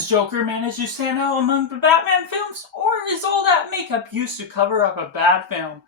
Does Joker manage to stand out among the Batman films, or is all that makeup used to cover up a bad film?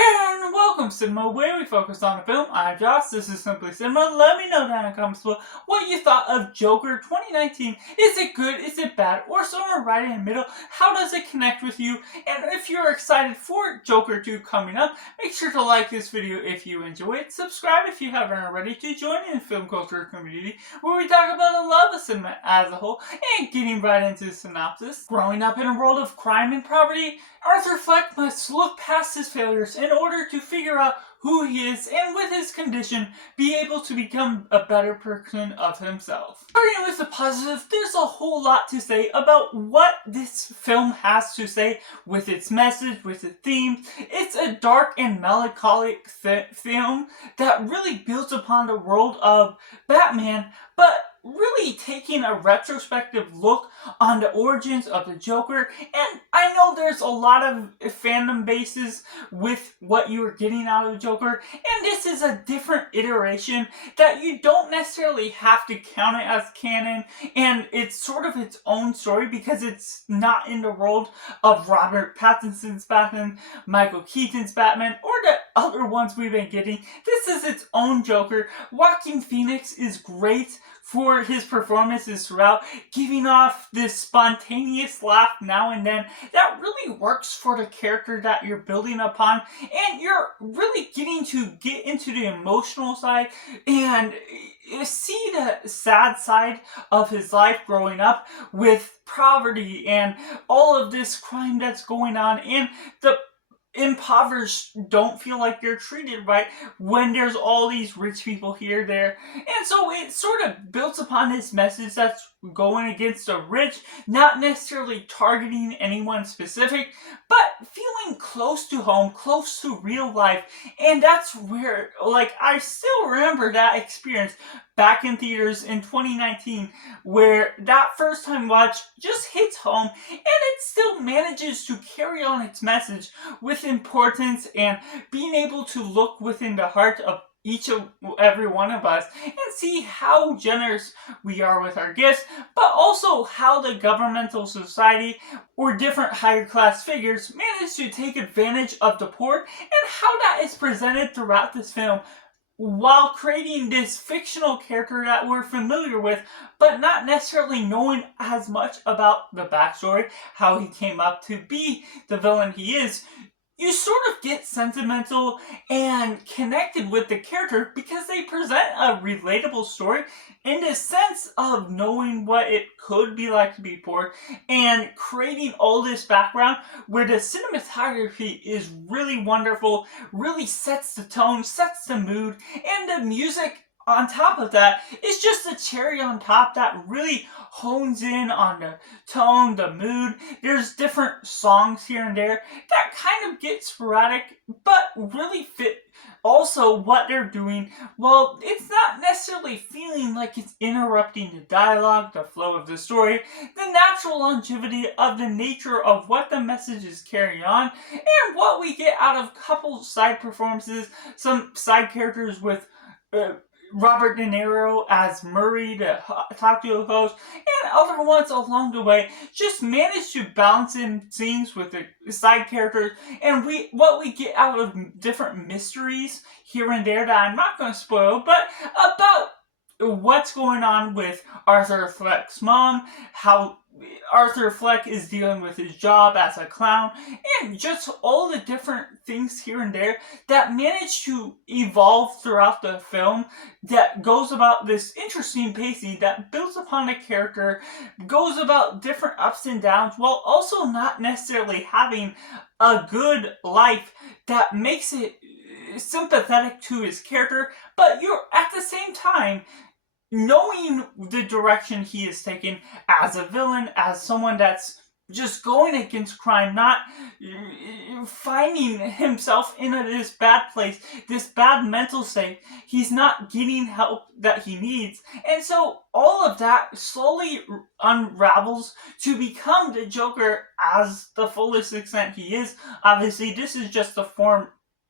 And welcome to Cinema, where we focus on a film. I'm Josh, this is Simply Cinema. Let me know down in the comments below what you thought of Joker 2019. Is it good? Is it bad? Or somewhere right in the middle? How does it connect with you? And if you're excited for Joker 2 coming up, make sure to like this video if you enjoy it. Subscribe if you haven't already to join in the film culture community where we talk about the love of cinema as a whole. And getting right into the synopsis. Growing up in a world of crime and poverty, Arthur Fleck must look past his failures in order to figure out who he is, and with his condition, be able to become a better person of himself. Starting with the positive, there's a whole lot to say about what this film has to say with its message, with its theme. It's a dark and melancholic film that really builds upon the world of Batman, but really taking a retrospective look on the origins of the Joker. And I know there's a lot of fandom bases with what you were getting out of the Joker, and this is a different iteration that you don't necessarily have to count it as canon, and it's sort of its own story because it's not in the world of Robert Pattinson's Batman, Michael Keaton's Batman, or the other ones we've been getting. This is its own Joker. Joaquin Phoenix is great for his performances throughout, giving off this spontaneous laugh now and then that really works for the character that you're building upon, and you're really getting to get into the emotional side and see the sad side of his life growing up with poverty and all of this crime that's going on, and the impoverished don't feel like they're treated right when there's all these rich people here, there. And so it sort of builds upon this message that's going against the rich, not necessarily targeting anyone specific, but feeling close to home, close to real life. And that's where, like, I still remember that experience back in theaters in 2019, where that first time watch just hits home, and it still manages to carry on its message with importance and being able to look within the heart of each of every one of us and see how generous we are with our gifts, but also how the governmental society or different higher class figures manage to take advantage of the poor, and how that is presented throughout this film, while creating this fictional character that we're familiar with, but not necessarily knowing as much about the backstory, how he came up to be the villain he is. You sort of get sentimental and connected with the character because they present a relatable story in the sense of knowing what it could be like to be poor, and creating all this background where the cinematography is really wonderful, really sets the tone, sets the mood, and the music on top of that is just a cherry on top that really hones in on the tone, the mood. There's different songs here and there that kind of get sporadic, but really fit also what they're doing. Well, it's not necessarily feeling like it's interrupting the dialogue, the flow of the story, the natural longevity of the nature of what the message is carrying on, and what we get out of couple side performances, some side characters with Robert De Niro as Murray, the talk to host, and other ones along the way just managed to balance in scenes with the side characters, and what we get out of different mysteries here and there that I'm not going to spoil, but about what's going on with Arthur Fleck's mom, how Arthur Fleck is dealing with his job as a clown, and just all the different things here and there that manage to evolve throughout the film, that goes about this interesting pacing that builds upon the character, goes about different ups and downs, while also not necessarily having a good life that makes it sympathetic to his character, but you're at the same time knowing the direction he is taking as a villain, as someone that's just going against crime, not finding himself in this bad place, this bad mental state. He's not getting help that he needs. And so all of that slowly unravels to become the Joker as the fullest extent he is. Obviously, this is just the form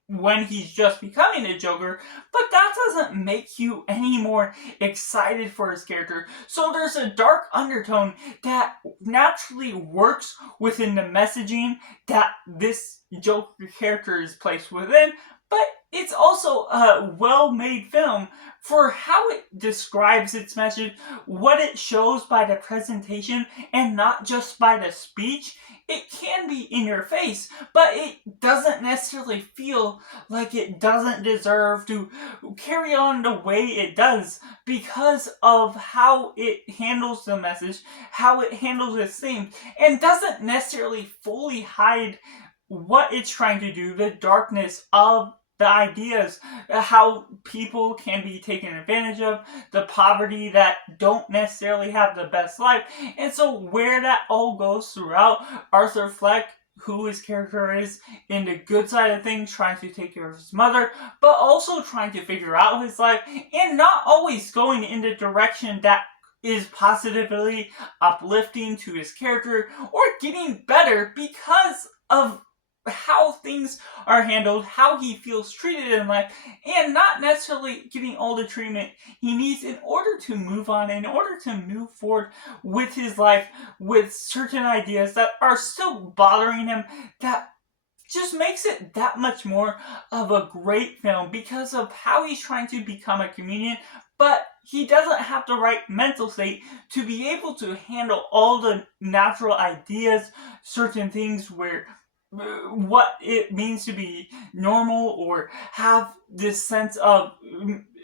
when he's just becoming a Joker, but that's doesn't make you any more excited for his character. So there's a dark undertone that naturally works within the messaging that this Joker character is placed within, but it's also a well-made film for how it describes its message, what it shows by the presentation, and not just by the speech. It can be in your face, but it doesn't necessarily feel like it doesn't deserve to carry on the way it does because of how it handles the message, how it handles its theme, and doesn't necessarily fully hide what it's trying to do, the darkness of the ideas, how people can be taken advantage of, the poverty that don't necessarily have the best life. And so where that all goes throughout, Arthur Fleck, who his character is in the good side of things, trying to take care of his mother, but also trying to figure out his life, and not always going in the direction that is positively uplifting to his character, or getting better because of how things are handled, how he feels treated in life, and not necessarily getting all the treatment he needs in order to move on, in order to move forward with his life, with certain ideas that are still bothering him, that just makes it that much more of a great film because of how he's trying to become a comedian, but he doesn't have the right mental state to be able to handle all the natural ideas, certain things where what it means to be normal or have this sense of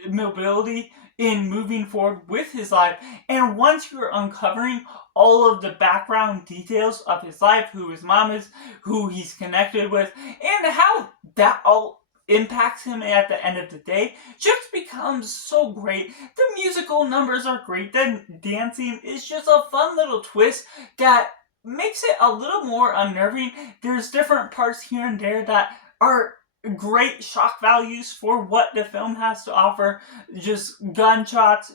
mobility in moving forward with his life. And once you're uncovering all of the background details of his life, who his mom is, who he's connected with, and how that all impacts him at the end of the day, just becomes so great. The musical numbers are great. The dancing is just a fun little twist that makes it a little more unnerving. There's different parts here and there that are great shock values for what the film has to offer. Just gunshots,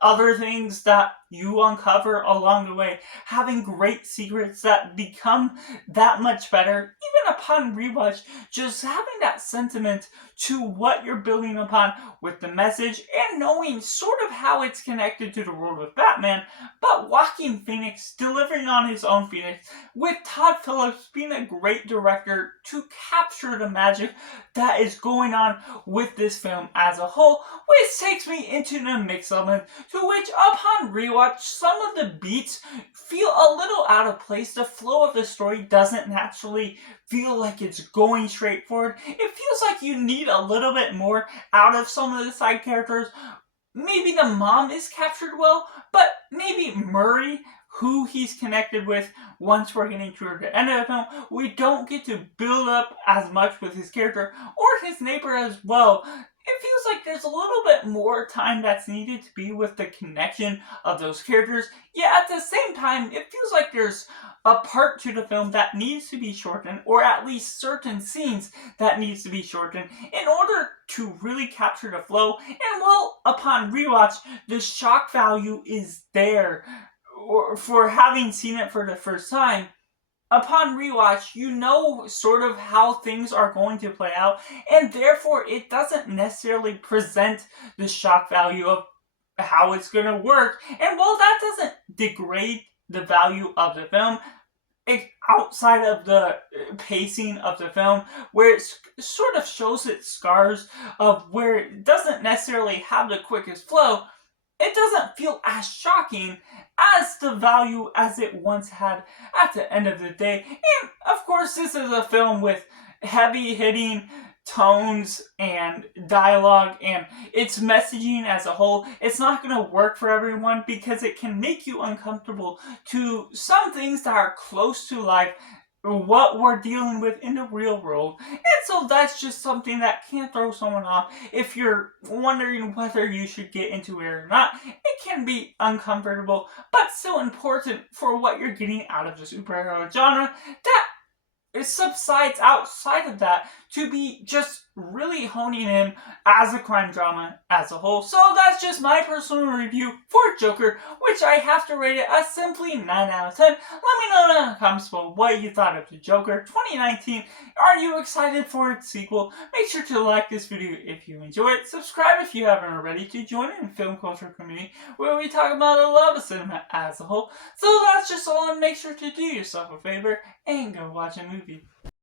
other things that you uncover along the way, having great secrets that become that much better, even upon rewatch, just having that sentiment to what you're building upon with the message, and knowing sort of how it's connected to the world of Batman, but Joaquin Phoenix delivering on his own Phoenix, with Todd Phillips being a great director to capture the magic that is going on with this film as a whole, which takes me into the mix element, to which upon rewatch, some of the beats feel a little out of place. The flow of the story doesn't naturally feel like it's going straight forward. It feels like you need a little bit more out of some of the side characters. Maybe the mom is captured well, but maybe Murray, who he's connected with once we're getting toward the end of the film, we don't get to build up as much with his character, or his neighbor as well. It feels like there's a little bit more time that's needed to be with the connection of those characters. Yet at the same time, it feels like there's a part to the film that needs to be shortened, or at least certain scenes that needs to be shortened in order to really capture the flow. And while upon rewatch, the shock value is there, or for having seen it for the first time, upon rewatch, you know sort of how things are going to play out, and therefore it doesn't necessarily present the shock value of how it's going to work. And while that doesn't degrade the value of the film, outside of the pacing of the film, where it sort of shows its scars of where it doesn't necessarily have the quickest flow, it doesn't feel as shocking as the value as it once had at the end of the day. And of course, this is a film with heavy hitting tones and dialogue, and its messaging as a whole. It's not going to work for everyone because it can make you uncomfortable to some things that are close to life, what we're dealing with in the real world. And so that's just something that can throw someone off if you're wondering whether you should get into it or not. It can be uncomfortable, but still important for what you're getting out of the superhero genre, that it subsides outside of that to be just really honing in as a crime drama as a whole. So that's just my personal review for Joker, which I have to rate it a simply 9 out of 10. Let me know in the comments below what you thought of the Joker 2019. Are you excited for its sequel? Make sure to like this video if you enjoy it. Subscribe if you haven't already to join in the film culture community where we talk about the love of cinema as a whole. So that's just all, and make sure to do yourself a favor and go watch a movie.